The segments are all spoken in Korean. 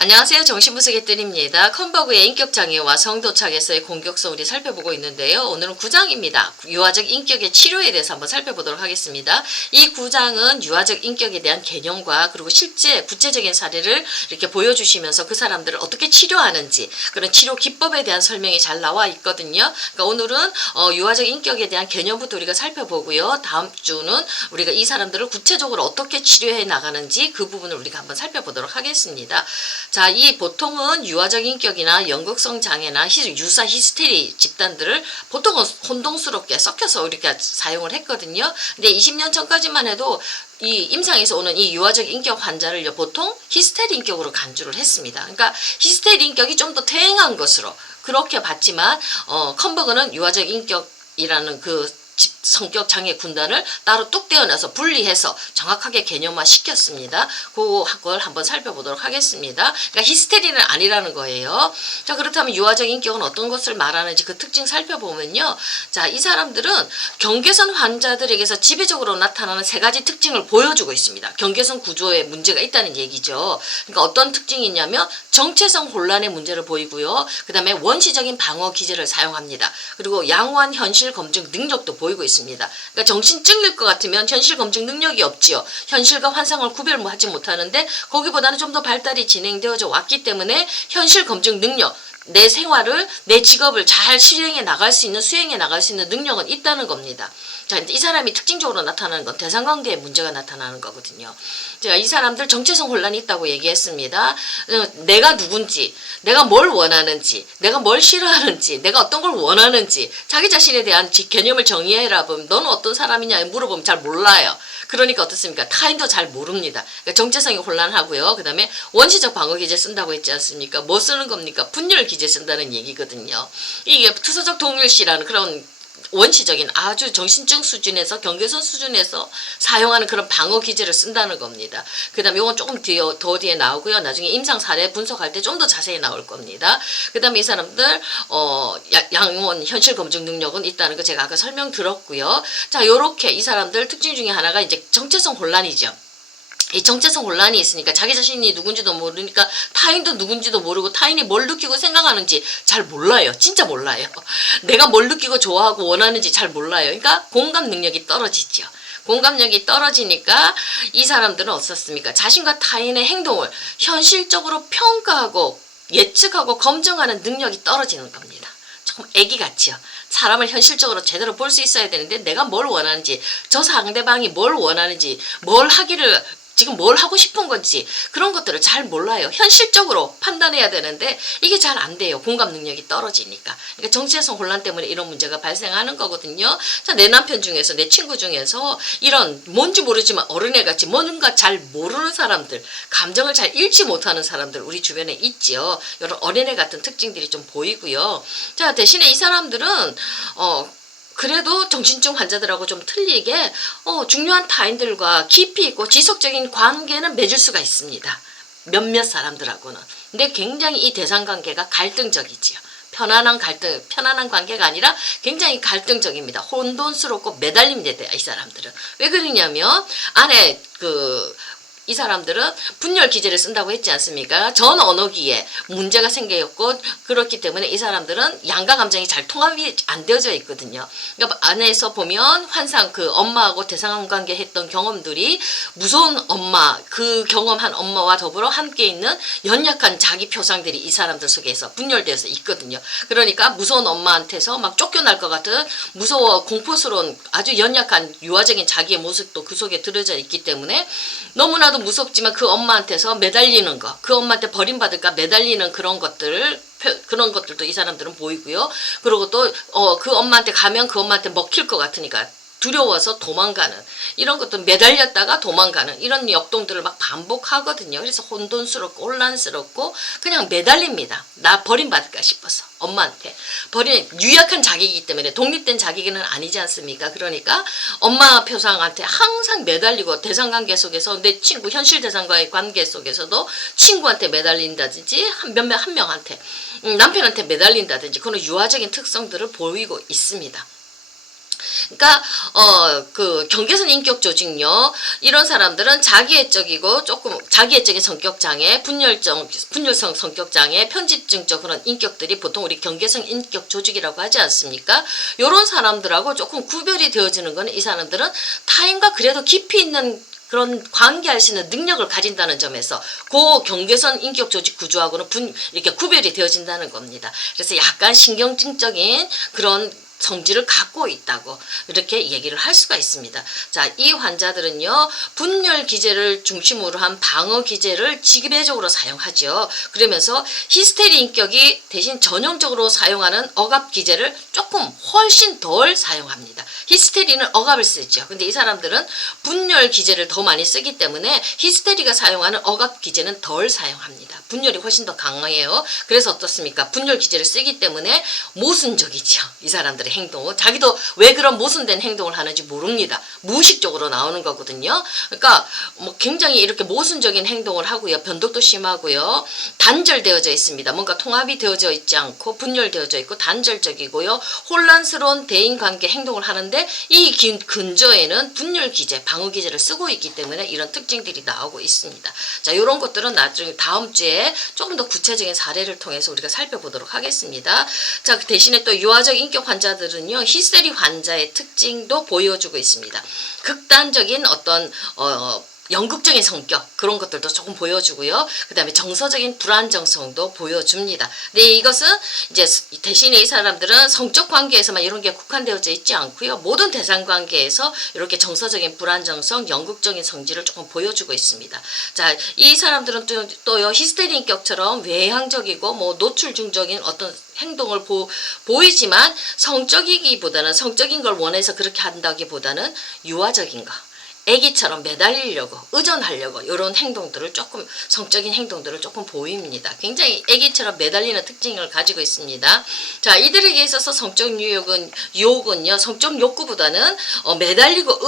안녕하세요. 정신분석의뜰입니다. 컨버그의 인격장애와 성도착에서의 공격성 우리 살펴보고 있는데요. 오늘은 9장입니다. 유아적 인격의 치료에 대해서 한번 살펴보도록 하겠습니다. 이 9장은 유아적 인격에 대한 개념과 그리고 실제 구체적인 사례를 이렇게 보여주시면서 그 사람들을 어떻게 치료하는지 그런 치료 기법에 대한 설명이 잘 나와 있거든요. 그러니까 오늘은 유아적 인격에 대한 개념부터 우리가 살펴보고요. 다음 주는 우리가 이 사람들을 구체적으로 어떻게 치료해 나가는지 그 부분을 우리가 한번 살펴보도록 하겠습니다. 자, 이 보통은 유아적 인격이나 연극성 장애나 유사 히스테리 집단들을 보통은 혼동스럽게 섞여서 이렇게 사용을 했거든요. 근데 20년 전까지만 해도 이 임상에서 오는 이 유아적 인격 환자를 보통 히스테리 인격으로 간주를 했습니다. 그러니까 히스테리 인격이 좀 더 퇴행한 것으로 그렇게 봤지만 컨버그는 유아적 인격이라는 그 성격 장애 군단을 따로 뚝 떼어내서 분리해서 정확하게 개념화 시켰습니다. 그걸 한번 살펴보도록 하겠습니다. 그러니까 히스테리는 아니라는 거예요. 자, 그렇다면 유아적 인격은 어떤 것을 말하는지 그 특징 살펴보면요. 자, 이 사람들은 경계선 환자들에게서 지배적으로 나타나는 세 가지 특징을 보여주고 있습니다. 경계선 구조에 문제가 있다는 얘기죠. 그러니까 어떤 특징이 있냐면 정체성 혼란의 문제를 보이고요. 그 다음에 원시적인 방어 기제를 사용합니다. 그리고 양호한 현실 검증 능력도 보이고 있습니다. 그러니까 정신증일 것 같으면 현실 검증 능력이 없지요. 현실과 환상을 구별하지 못하는데 거기보다는 좀 더 발달이 진행되어져 왔기 때문에 현실 검증 능력, 내 생활을, 내 직업을 잘 수행해 나갈 수 있는 능력은 있다는 겁니다. 자, 이 사람이 특징적으로 나타나는 건 대상관계에 문제가 나타나는 거거든요. 제가 이 사람들 정체성 혼란이 있다고 얘기했습니다. 내가 누군지, 내가 뭘 원하는지, 내가 뭘 싫어하는지, 내가 어떤 걸 원하는지, 자기 자신에 대한 개념을 정의해라 보면 너는 어떤 사람이냐 물어보면 잘 몰라요. 그러니까 어떻습니까? 타인도 잘 모릅니다. 그러니까 정체성이 혼란하고요. 그 다음에 원시적 방어 기제 쓴다고 했지 않습니까? 뭐 쓰는 겁니까? 분열 기제 쓴다는 얘기거든요. 이게 투서적 동일시라는 그런 원시적인 아주 정신증 수준에서 경계선 수준에서 사용하는 그런 방어 기제를 쓴다는 겁니다. 그 다음에 이건 조금 더 뒤에 나오고요. 나중에 임상 사례 분석할 때 좀 더 자세히 나올 겁니다. 그 다음에 이 사람들 양원 현실 검증 능력은 있다는 거 제가 아까 설명 들었고요. 자, 요렇게 이 사람들 특징 중에 하나가 이제 정체성 혼란이죠. 이 정체성 혼란이 있으니까 자기 자신이 누군지도 모르니까 타인도 누군지도 모르고 타인이 뭘 느끼고 생각하는지 잘 몰라요. 진짜 몰라요. 내가 뭘 느끼고 좋아하고 원하는지 잘 몰라요. 그러니까 공감 능력이 떨어지죠. 공감력이 떨어지니까 이 사람들은 어떻습니까? 자신과 타인의 행동을 현실적으로 평가하고 예측하고 검증하는 능력이 떨어지는 겁니다. 조금 애기 같지요. 사람을 현실적으로 제대로 볼 수 있어야 되는데 내가 뭘 원하는지, 저 상대방이 뭘 원하는지, 지금 뭘 하고 싶은 건지 그런 것들을 잘 몰라요. 현실적으로 판단해야 되는데 이게 잘 안 돼요. 공감 능력이 떨어지니까. 그러니까 정체성 혼란 때문에 이런 문제가 발생하는 거거든요. 자, 내 남편 중에서 내 친구 중에서 이런 뭔지 모르지만 어린애같이 뭔가 잘 모르는 사람들, 감정을 잘 읽지 못하는 사람들 우리 주변에 있지요. 이런 어린애 같은 특징들이 좀 보이고요. 자, 대신에 이 사람들은 그래도 정신증 환자들하고 좀 틀리게 중요한 타인들과 깊이 있고 지속적인 관계는 맺을 수가 있습니다. 몇몇 사람들하고는. 근데 굉장히 이 대상관계가 갈등적이지요. 편안한 관계가 아니라 굉장히 갈등적입니다. 혼돈스럽고 매달립니다. 이 사람들은. 왜 그러냐면 안에 이 사람들은 분열 기제를 쓴다고 했지 않습니까? 전 언어기에 문제가 생겼고 그렇기 때문에 이 사람들은 양가 감정이 잘 통합이 안 되어져 있거든요. 그러니까 안에서 보면 환상 엄마하고 대상관계 했던 경험들이 무서운 엄마, 그 경험한 엄마와 더불어 함께 있는 연약한 자기 표상들이 이 사람들 속에서 분열되어서 있거든요. 그러니까 무서운 엄마한테서 막 쫓겨날 것 같은 무서워 공포스러운 아주 연약한 유아적인 자기의 모습도 그 속에 들어져 있기 때문에 너무나도 무섭지만 그 엄마한테서 매달리는 거, 그 엄마한테 버림받을까 매달리는 그런 것들도 이 사람들은 보이고요. 그리고 또 그 엄마한테 가면 그 엄마한테 먹힐 것 같으니까 두려워서 도망가는 이런 것도 매달렸다가 도망가는 이런 역동들을 막 반복하거든요. 그래서 혼돈스럽고 혼란스럽고 그냥 매달립니다. 나 버림받을까 싶어서 엄마한테 유약한 자기이기 때문에 독립된 자기는 아니지 않습니까? 그러니까 엄마 표상한테 항상 매달리고 대상관계 속에서 내 친구 현실 대상과의 관계 속에서도 친구한테 매달린다든지 한 명한테 남편한테 매달린다든지 그런 유아적인 특성들을 보이고 있습니다. 그러니까 그 경계선 인격 조직요, 이런 사람들은 자기애적이고 조금 자기애적인 성격 장애, 분열성 성격 장애, 편집증적 그런 인격들이 보통 우리 경계성 인격 조직이라고 하지 않습니까? 요런 사람들하고 조금 구별이 되어지는 거는 이 사람들은 타인과 그래도 깊이 있는 그런 관계할 수 있는 능력을 가진다는 점에서 그 경계선 인격 조직 구조하고는 이렇게 구별이 되어진다는 겁니다. 그래서 약간 신경증적인 그런 성질을 갖고 있다고 이렇게 얘기를 할 수가 있습니다. 자, 이 환자들은요, 분열 기제를 중심으로 한 방어 기제를 지배적으로 사용하죠. 그러면서 히스테리 인격이 대신 전형적으로 사용하는 억압 기제를 조금 훨씬 덜 사용합니다. 히스테리는 억압을 쓰죠. 근데 이 사람들은 분열 기제를 더 많이 쓰기 때문에 히스테리가 사용하는 억압 기제는 덜 사용합니다. 분열이 훨씬 더 강해요. 그래서 어떻습니까? 분열 기제를 쓰기 때문에 모순적이죠. 이 사람들의 행동은. 자기도 왜 그런 모순된 행동을 하는지 모릅니다. 무의식적으로 나오는 거거든요. 그러니까 뭐 굉장히 이렇게 모순적인 행동을 하고요. 변덕도 심하고요. 단절되어져 있습니다. 뭔가 통합이 되어져 있지 않고 분열되어져 있고 단절적이고요. 혼란스러운 대인관계 행동을 하는데 이 근저에는 분열 기제, 방어 기제를 쓰고 있기 때문에 이런 특징들이 나오고 있습니다. 자, 이런 것들은 나중에 다음 주에 조금 더 구체적인 사례를 통해서 우리가 살펴보도록 하겠습니다. 자, 그 대신에 또 유아적 인격 환자들은요, 히스테리 환자의 특징도 보여주고 있습니다. 극단적인 어떤 연극적인 성격, 그런 것들도 조금 보여주고요. 그 다음에 정서적인 불안정성도 보여줍니다. 근데 이것은 이제 대신에 이 사람들은 성적 관계에서만 이런 게 국한되어져 있지 않고요. 모든 대상 관계에서 이렇게 정서적인 불안정성, 연극적인 성질을 조금 보여주고 있습니다. 자, 이 사람들은 또요, 히스테리 인격처럼 외향적이고 뭐 노출 중적인 어떤 행동을 보이지만 성적이기보다는, 성적인 걸 원해서 그렇게 한다기보다는 유아적인 거, 애기처럼 매달리려고, 의존하려고 이런 행동들을 조금, 성적인 행동들을 조금 보입니다. 굉장히 애기처럼 매달리는 특징을 가지고 있습니다. 자, 이들에게 있어서 성적 유혹은요, 성적 욕구보다는 매달리고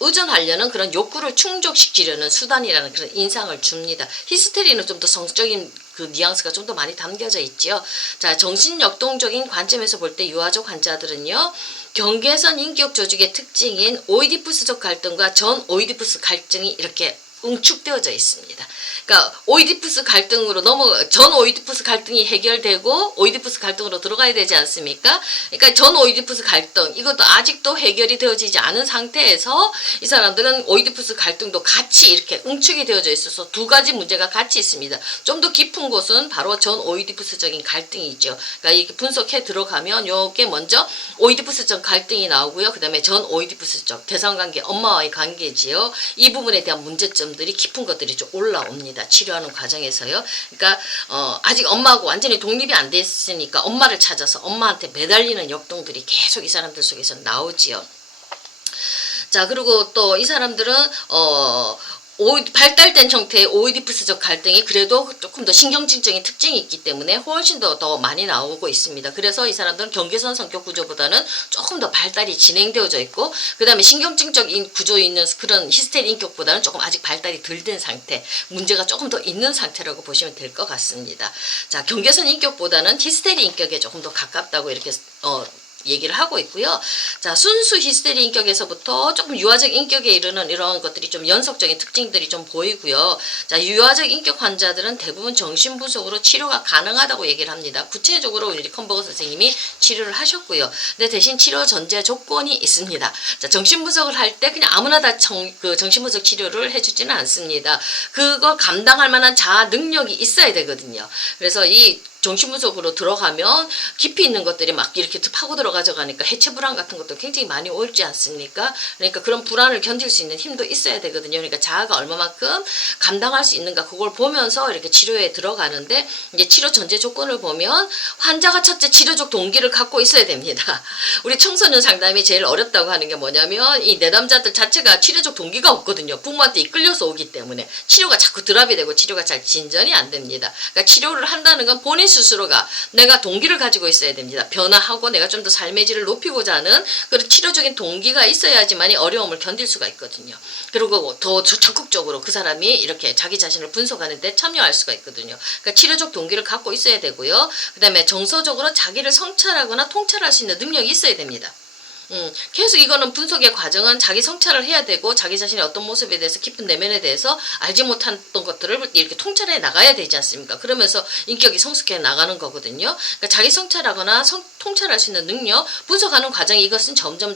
의존하려는 그런 욕구를 충족시키려는 수단이라는 그런 인상을 줍니다. 히스테리는 좀 더 성적인 그 뉘앙스가 좀 더 많이 담겨져 있죠. 자, 정신역동적인 관점에서 볼 때 유아적 환자들은요, 경계선 인격 조직의 특징인 오이디푸스적 갈등과 전 오이디푸스 갈등이 이렇게 응축되어져 있습니다. 그러니까 오이디푸스 갈등으로 전 오이디푸스 갈등이 해결되고 오이디푸스 갈등으로 들어가야 되지 않습니까? 그러니까 전 오이디푸스 갈등, 이것도 아직도 해결이 되어지지 않은 상태에서 이 사람들은 오이디푸스 갈등도 같이 이렇게 응축이 되어져 있어서 두 가지 문제가 같이 있습니다. 좀 더 깊은 곳은 바로 전 오이디푸스적인 갈등이죠. 그러니까 이렇게 분석해 들어가면 요게 먼저 오이디푸스적 갈등이 나오고요. 그 다음에 전 오이디푸스적 대상관계, 엄마와의 관계지요. 이 부분에 대한 문제점 들이 깊은 것들이 좀 올라옵니다. 치료하는 과정에서요. 그러니까 아직 엄마하고 완전히 독립이 안 됐으니까 엄마를 찾아서 엄마한테 매달리는 역동들이 계속 이 사람들 속에서 나오지요. 자, 그리고 또 이 사람들은 발달된 형태의 오이디푸스적 갈등이 그래도 조금 더 신경증적인 특징이 있기 때문에 훨씬 더 많이 나오고 있습니다. 그래서 이 사람들은 경계선 성격 구조보다는 조금 더 발달이 진행되어져 있고, 그 다음에 신경증적인 구조에 있는 그런 히스테리 인격보다는 조금 아직 발달이 덜 된 상태, 문제가 조금 더 있는 상태라고 보시면 될 것 같습니다. 자, 경계선 인격보다는 히스테리 인격에 조금 더 가깝다고 이렇게 얘기를 하고 있고요. 자, 순수 히스테리 인격에서부터 조금 유아적 인격에 이르는 이런 것들이 좀 연속적인 특징들이 좀 보이고요. 자, 유아적 인격 환자들은 대부분 정신분석으로 치료가 가능하다고 얘기를 합니다. 구체적으로 우리 컴버거 선생님이 치료를 하셨고요. 근데 대신 치료 전제 조건이 있습니다. 자, 정신분석을 할 때 그냥 아무나 다 정신분석 치료를 해주지는 않습니다. 그걸 감당할 만한 자아 능력이 있어야 되거든요. 그래서 이 정신분석으로 들어가면 깊이 있는 것들이 막 이렇게 파고 들어가져 가니까 해체 불안 같은 것도 굉장히 많이 올지 않습니까? 그러니까 그런 불안을 견딜 수 있는 힘도 있어야 되거든요. 그러니까 자아가 얼마만큼 감당할 수 있는가, 그걸 보면서 이렇게 치료에 들어가는데, 이제 치료 전제 조건을 보면 환자가 첫째 치료적 동기를 갖고 있어야 됩니다. 우리 청소년 상담이 제일 어렵다고 하는 게 뭐냐면 이 내담자들 자체가 치료적 동기가 없거든요. 부모한테 이끌려서 오기 때문에 치료가 자꾸 드랍이 되고 치료가 잘 진전이 안 됩니다. 그러니까 치료를 한다는 건 본인 스스로가 내가 동기를 가지고 있어야 됩니다. 변화하고 내가 좀 더 삶의 질을 높이고자 하는 그런 치료적인 동기가 있어야지만이 어려움을 견딜 수가 있거든요. 그리고 더 적극적으로 그 사람이 이렇게 자기 자신을 분석하는 데 참여할 수가 있거든요. 그러니까 치료적 동기를 갖고 있어야 되고요. 그 다음에 정서적으로 자기를 성찰하거나 통찰할 수 있는 능력이 있어야 됩니다. 계속 이거는 분석의 과정은 자기 성찰을 해야 되고 자기 자신의 어떤 모습에 대해서 깊은 내면에 대해서 알지 못했던 것들을 이렇게 통찰해 나가야 되지 않습니까? 그러면서 인격이 성숙해 나가는 거거든요. 그러니까 자기 성찰하거나 통찰할 수 있는 능력, 분석하는 과정 이것은 점점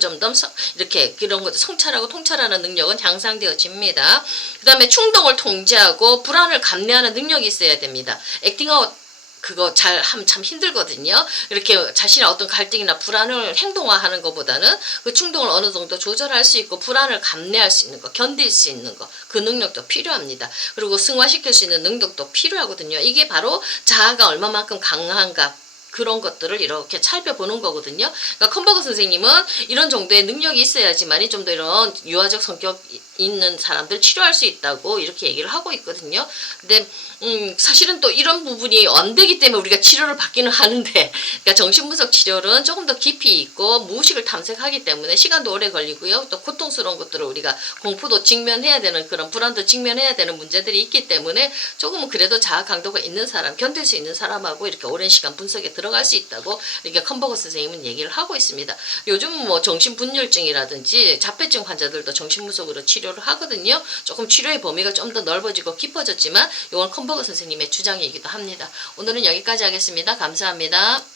이렇게 그런 것들 성찰하고 통찰하는 능력은 향상되어집니다. 그 다음에 충동을 통제하고 불안을 감내하는 능력이 있어야 됩니다. 액팅아웃 그거 잘 하면 참 힘들거든요. 이렇게 자신의 어떤 갈등이나 불안을 행동화하는 것보다는 그 충동을 어느 정도 조절할 수 있고 불안을 감내할 수 있는 거, 견딜 수 있는 거, 그 능력도 필요합니다. 그리고 승화시킬 수 있는 능력도 필요하거든요. 이게 바로 자아가 얼마만큼 강한가 그런 것들을 이렇게 살펴보는 거거든요. 그러니까 컨버거 선생님은 이런 정도의 능력이 있어야지만이 좀 더 이런 유아적 성격 있는 사람들 치료할 수 있다고 이렇게 얘기를 하고 있거든요. 근데 사실은 또 이런 부분이 안 되기 때문에 우리가 치료를 받기는 하는데, 그러니까 정신분석 치료는 조금 더 깊이 있고 무의식을 탐색하기 때문에 시간도 오래 걸리고요. 또 고통스러운 것들을 우리가 공포도 직면해야 되는 그런 불안도 직면해야 되는 문제들이 있기 때문에 조금은 그래도 자아 강도가 있는 사람, 견딜 수 있는 사람하고 이렇게 오랜 시간 분석에 들어갈 수 있다고 이렇게 컨버거 선생님은 얘기를 하고 있습니다. 요즘은 뭐 정신분열증이라든지 자폐증 환자들도 정신분석으로 치료를 하거든요. 조금 치료의 범위가 좀 더 넓어지고 깊어졌지만 이건 컨버거 선생님의 주장이기도 합니다. 오늘은 여기까지 하겠습니다. 감사합니다.